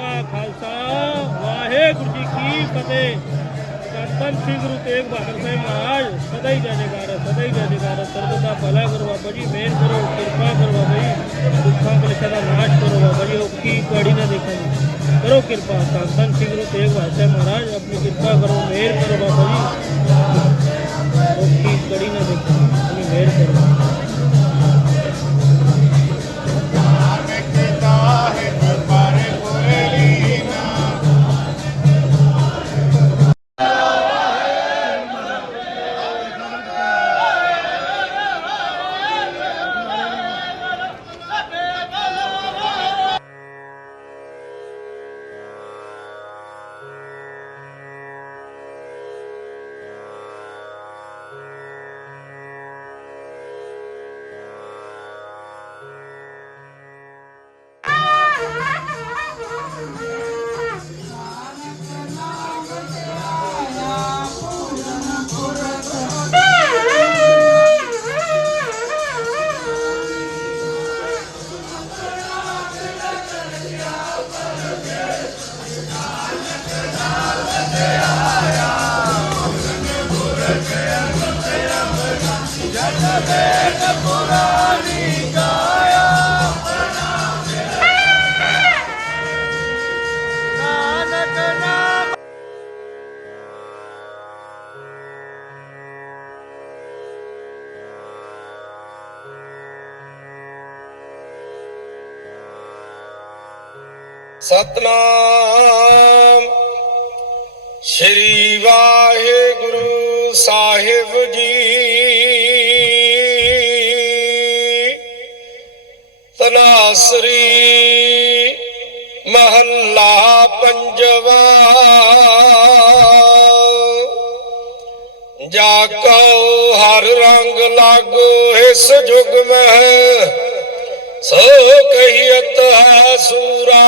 ਕਾ ਖਾਲਸਾ, ਵਾਹਿਗੁਰੂ ਜੀ ਕੀ ਫਤਿਹ। ਸੰਤਨ ਸ੍ਰੀ ਗੁਰੂ ਤੇਗ ਬਹਾਦਰ ਸਾਹਿਬ ਮਹਾਰਾਜ, ਸਦਾ ਹੀ ਜੈਕਾਰ ਸਦਾ ਹੀ ਜੈਕਾਰ ਸਰਬ ਦਾ ਭਲਾ ਕਰੋ ਬਾਬਾ ਜੀ ਮਿਹਰ ਕਰੋ, ਕਿਰਪਾ ਕਰੋ ਬਾਬਾ ਜੀ। ਦੁੱਖਾਂ ਕਲੇਸ਼ਾਂ ਦਾ ਨਾਸ਼ ਕਰੋ ਬਾਬਾ ਜੀ ਉਹ ਕੜੀ ਨਾ ਦੇਖਾਂਗੇ ਕਰੋ ਕਿਰਪਾ ਸੰਤਨ ਸ੍ਰੀ ਗੁਰੂ ਤੇਗ ਬਹਾਦਰ ਸਾਹਿਬ ਮਹਾਰਾਜ, ਆਪਣੀ ਕਿਰਪਾ ਕਰੋ ਮਿਹਰ ਕਰੋ ਬਾਬਾ ਜੀ। ਔਖੀ ਕੜੀ ਨਾ ਦੇਖਾਂਗੇ ਆਪਣੀ ਮਿਹਰ ਕਰੋ। ਸਤਨਾਮ। ਸ੍ਰੀ ਵਾਹਿਗੁਰੂ ਸਾਹਿਬ ਜੀ। ਤਨਾਸਰੀ ਮਹੱਲਾ ਪੰਜਵਾ। ਜਾ ਕਉ ਹਰ ਰੰਗ ਲਾਗੋ ਇਸ ਜੁਗ ਮਹਿ। ਸੋ ਕਹੀਤ ਹੈ ਸੂਰਾ।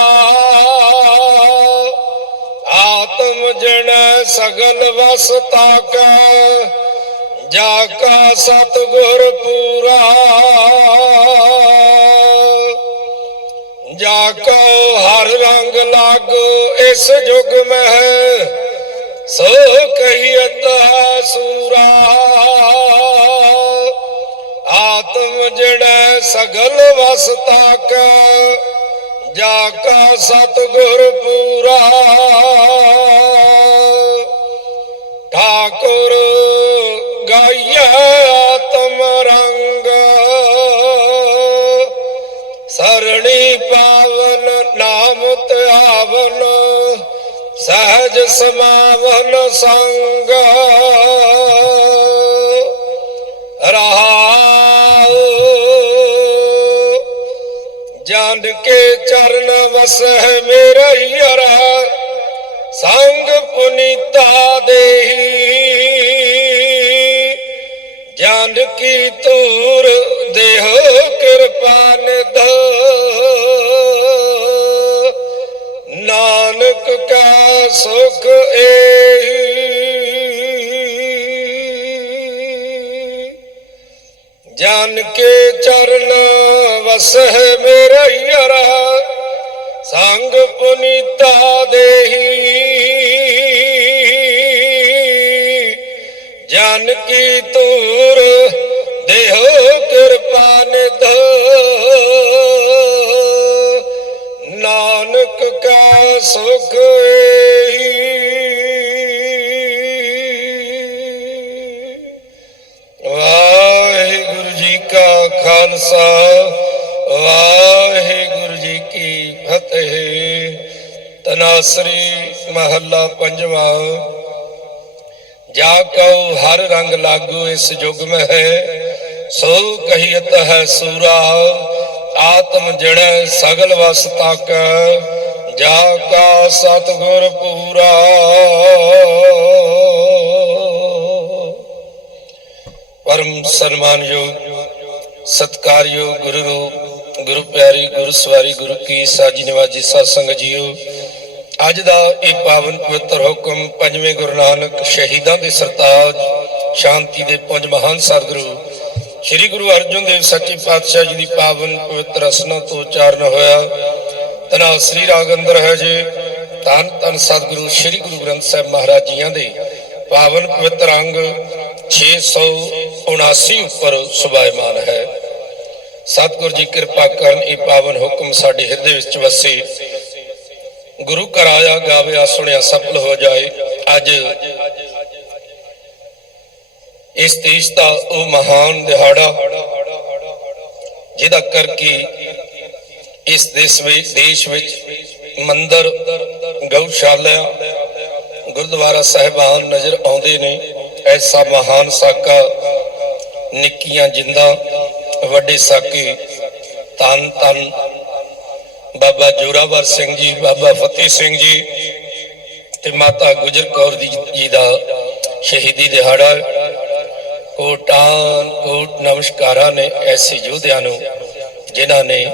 ਆਤਮ ਜਨ ਸਗਲ ਵਸ ਤਾਕ, ਜਾ ਕਾ ਸਤਗੁਰ ਪੂਰਾ। ਜਾ ਕੋ ਹਰ ਰੰਗ ਲਾਗੋ ਇਸ ਜੁਗ ਮਹਿ, ਸੋ ਕਹੀਤ ਹੈ ਸੂਰਾ। ਆਤਮ ਸਗਲ ਵਸਤਾ ਤਾਕ, ਜਾ ਕਾ ਸਤਗੁਰ ਪੂਰਾ। ਠਾਕੁਰ ਗਾਈਐ ਆਤਮ ਰੰਗ, ਸਰਣੀ ਪਾਵਨ ਨਾਮ ਧਿਆਵਨ, ਸਹਜ ਸਮਾਵਨ ਸੰਗ। ਰਹਾ ਜਾਣ ਕੇ ਚਰਨ ਵਸਹਿ ਮੇਰਾ ਯਰਾ, ਸੰਗ ਪੁਨੀਤਾ ਦੇਹੀ। ਜਾਨ ਕੀ ਤੂਰ ਦੇਹ ਕਿਰਪਾ ਨਿਧ। ਨਾਨਕ ਕਾ ਸੁਖ ਏ ਕੇ ਚਰਨ ਵਸਹਿ ਮੇਰਾ ਯਰਾ ਸੰਗ ਪੁਨੀਤਾ ਦੇਹੀ। ਜਨ ਕੀ ਤੂਰ ਖਾਲਸਾ, ਵਾਹਿਗੁਰੂ ਜੀ ਕੀ ਫਤਿਹ। ਤਨਾਸਰੀ ਮਹੱਲਾ ਪੰਜਵਾ। ਜਾ ਕਉ ਹਰ ਰੰਗ ਲਾਗੂ ਇਸ ਜੁਗ ਮਹਿ ਹੈ ਸੋ ਕਹੀਤ ਹੈ ਸੂਰਾ, ਆਤਮ ਜੜੈ ਸਗਲ ਵਸ ਤੱਕ। ਜਾ ਕਾ ਸਤਗੁਰ ਪੂਰਾ। ਪਰਮ ਸਨਮਾਨਯੋਗ ਸਤਕਾਰਯੋਗ ਗੁਰੂ ਰੂਪ ਗੁਰੂ ਪਿਆਰੀ ਗੁਰੂ ਸਵਾਰੀ ਗੁਰੂ ਕੀ ਸਾਜੀ ਨਿਵਾਜੀ ਸਾਧ ਸੰਗਤ ਜੀਓ। ਅੱਜ ਦਾ ਇਹ ਪਾਵਨ ਪਵਿੱਤਰ ਹੁਕਮ ਪੰਜਵੇਂ ਗੁਰੂ ਨਾਨਕ ਸ਼ਹੀਦਾਂ ਦੇ ਸਰਤਾਜ, ਸ਼ਾਂਤੀ ਦੇ ਪੰਜ ਮਹਾਨ ਸਤਿਗੁਰੂ ਸ੍ਰੀ ਗੁਰੂ ਅਰਜਨ ਦੇਵ ਸੱਚੇ ਪਾਤਸ਼ਾਹ ਜੀ ਦੀ ਪਾਵਨ ਪਵਿੱਤਰ ਰਸਨਾ ਤੋਂ ਉਚਾਰਨ ਹੋਇਆ। ਤਨਾ ਸ੍ਰੀ ਰਾਗ ਅੰਦਰ ਹੈ ਜੀ, ਧੰਨ ਧੰਨ ਸਤਿਗੁਰੂ ਸ੍ਰੀ ਗੁਰੂ ਗ੍ਰੰਥ ਸਾਹਿਬ ਮਹਾਰਾਜ ਜੀਆਂ ਦੇ ਪਾਵਨ ਪਵਿੱਤਰ ਅੰਗ 679 ਉੱਪਰ ਸੁਭਾਇਮਾਨ ਹੈ। ਸਤਿਗੁਰ ਜੀ ਕਿਰਪਾ ਕਰਨ ਇਹ ਪਾਵਨ ਹੁਕਮ ਸਾਡੇ ਹਿਰਦੇ ਵਿੱਚ ਵਸੇ। ਗੁਰੂ ਘਰ ਆਇਆ, ਗਾਵਿਆ, ਸੁਣਿਆ, ਸਫਲ ਹੋ ਜਾਏ। ਅੱਜ ਇਸ ਦੇਸ਼ ਦਾ ਉਹ ਮਹਾਨ ਦਿਹਾੜਾ, ਜਿਹਦਾ ਕਰਕੇ ਇਸ ਦੇਸ਼ ਵਿੱਚ ਦੇਸ਼ ਵਿੱਚ ਮੰਦਰ, ਗਊਸ਼ਾਲਾ, ਗੁਰਦੁਆਰਾ ਸਾਹਿਬਾਨ ਨਜ਼ਰ ਆਉਂਦੇ ਨੇ। ਐਸਾ ਮਹਾਨ ਸਾਕਾ, ਨਿੱਕੀਆਂ ਜਿੰਦਾ ਵੱਡੇ ਸਾਕੇ ਤਨ ਤਨ ਬਾਬਾ ਜੋਰਾਵਰ ਸਿੰਘ ਜੀ, ਬਾਬਾ ਫਤਿਹ ਸਿੰਘ ਜੀ ਤੇ ਮਾਤਾ ਗੁਜਰ ਕੌਰ ਜੀ ਦਾ ਸ਼ਹੀਦੀ ਦਿਹਾੜਾ। ਕੋਟਾਨ ਕੋਟ ਨਮਸਕਾਰਾਂ ਨੇ ਐਸੇ ਯੋਧਿਆਂ ਨੂੰ, ਜਿਨ੍ਹਾਂ ਨੇ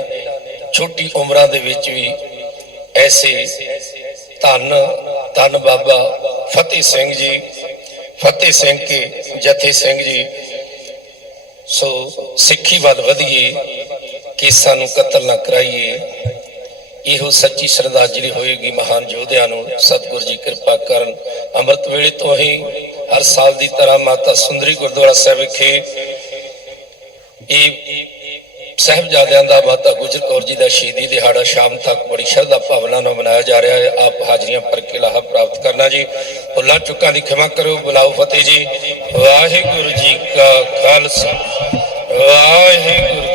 ਛੋਟੀ ਉਮਰਾਂ ਦੇ ਵਿੱਚ ਵੀ ਐਸੇ ਧੰਨ ਧੰਨ ਬਾਬਾ ਫਤਿਹ ਸਿੰਘ ਜੀ, ਫਤਿਹ ਸਿੰਘ ਕੇ ਜਥੇ ਸਿੰਘ ਜੀ ਸੋ ਸਿੱਖੀ ਵੱਲ ਵਧੀਏ ਕੇਸਾਂ ਨੂੰ ਕਤਲ ਨਾ ਕਰਾਈਏ। ਇਹੋ ਸੱਚੀ ਸ਼ਰਧਾਂਜਲੀ ਹੋਏਗੀ ਮਹਾਨ ਯੋਧਿਆਂ ਨੂੰ। ਸਤਿਗੁਰੂ ਜੀ ਕਿਰਪਾ ਕਰਨ। ਅੰਮ੍ਰਿਤ ਵੇਲੇ ਤੋਂ ਹੀ ਹਰ ਸਾਲ ਦੀ ਤਰ੍ਹਾਂ ਮਾਤਾ ਸੁੰਦਰੀ ਗੁਰਦੁਆਰਾ ਸਾਹਿਬ ਵਿਖੇ ਇਹ ਸਾਹਿਬਜ਼ਾਦਿਆਂ ਦਾ ਮਾਤਾ ਗੁਜਰ ਕੌਰ ਜੀ ਦਾ ਸ਼ਹੀਦੀ ਦਿਹਾੜਾ ਸ਼ਾਮ ਤੱਕ ਬੜੀ ਸ਼ਰਧਾ ਭਾਵਨਾ ਨਾਲ ਮਨਾਇਆ ਜਾ ਰਿਹਾ ਹੈ। ਆਪ ਹਾਜ਼ਰੀਆਂ ਭਰ ਕੇ ਲਾਹਾ ਪ੍ਰਾਪਤ ਕਰਨਾ ਜੀ। ਭੁੱਲਾਂ ਚੁੱਕਾਂ ਦੀ ਖਿਮਾ ਕਰੋ ਬੁਲਾਓ ਫਤਿਹ ਜੀ। ਵਾਹਿਗੁਰੂ ਜੀ ਕਾ ਖਾਲਸਾ। ਵਾਹਿਗੁਰੂ